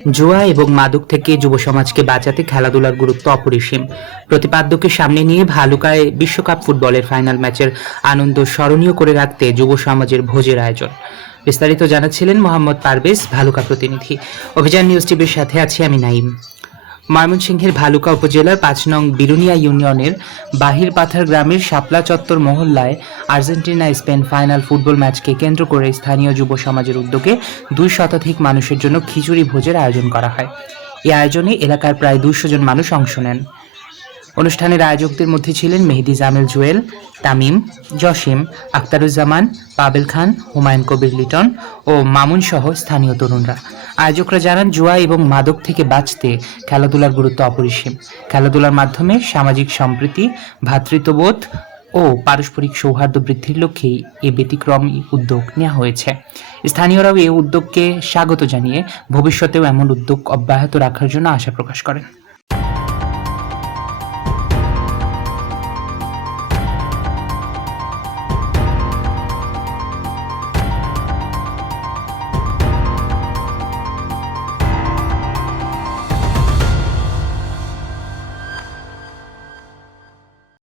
জুয়া এবং মাদক থেকে যুব সমাজকে বাঁচাতে খেলাধুলার গুরুত্ব অপরিসীম। প্রতিপাদ্যকে সামনে নিয়ে ভালুকায় বিশ্বকাপ ফুটবলের ফাইনাল ম্যাচের আনন্দ স্মরণীয় করে রাখতে যুব সমাজের ভোজের আয়োজন। বিস্তারিত জানাচ্ছিলেন মোহাম্মদ পারভেজ, ভালুকা প্রতিনিধি। অভিযান নিউজ টিভির সাথে আছি আমি নাইম। ময়মনসিংহের ভালুকা উপজেলার ৫ নং বিরুনিয়া ইউনিয়নের বাহিরপাথার গ্রামের শাপলা চত্বর মহল্লায় আর্জেন্টিনা স্পেন ফাইনাল ফুটবল ম্যাচকে কেন্দ্র করে স্থানীয় যুব সমাজের উদ্যোগে ২ শতাধিক মানুষের জন্য খিচুড়ি ভোজের আয়োজন করা হয়। এই আয়োজনে এলাকার প্রায় ২০০ জন মানুষ অংশ নেন। অনুষ্ঠানের আয়োজকদের মধ্যে ছিলেন মেহেদি জামেল জুয়েল, তামিম, জসিম, আখতারুজ্জামান, পাবেল খান, হুমায়ুন কবির লিটন ও মামুন সহ স্থানীয় তরুণরা। আয়োজকরা জানান, জুয়া এবং মাদক থেকে বাঁচতে খেলাধুলার গুরুত্ব অপরিসীম। খেলাধুলার মাধ্যমে সামাজিক সম্প্রীতি, ভ্রাতৃত্ববোধ ও পারস্পরিক সৌহার্দ্য বৃদ্ধির লক্ষ্যেই এ ব্যতিক্রমী উদ্যোগ নেওয়া হয়েছে। স্থানীয়রাও এই উদ্যোগকে স্বাগত জানিয়ে ভবিষ্যতেও এমন উদ্যোগ অব্যাহত রাখার জন্য আশা প্রকাশ করেন।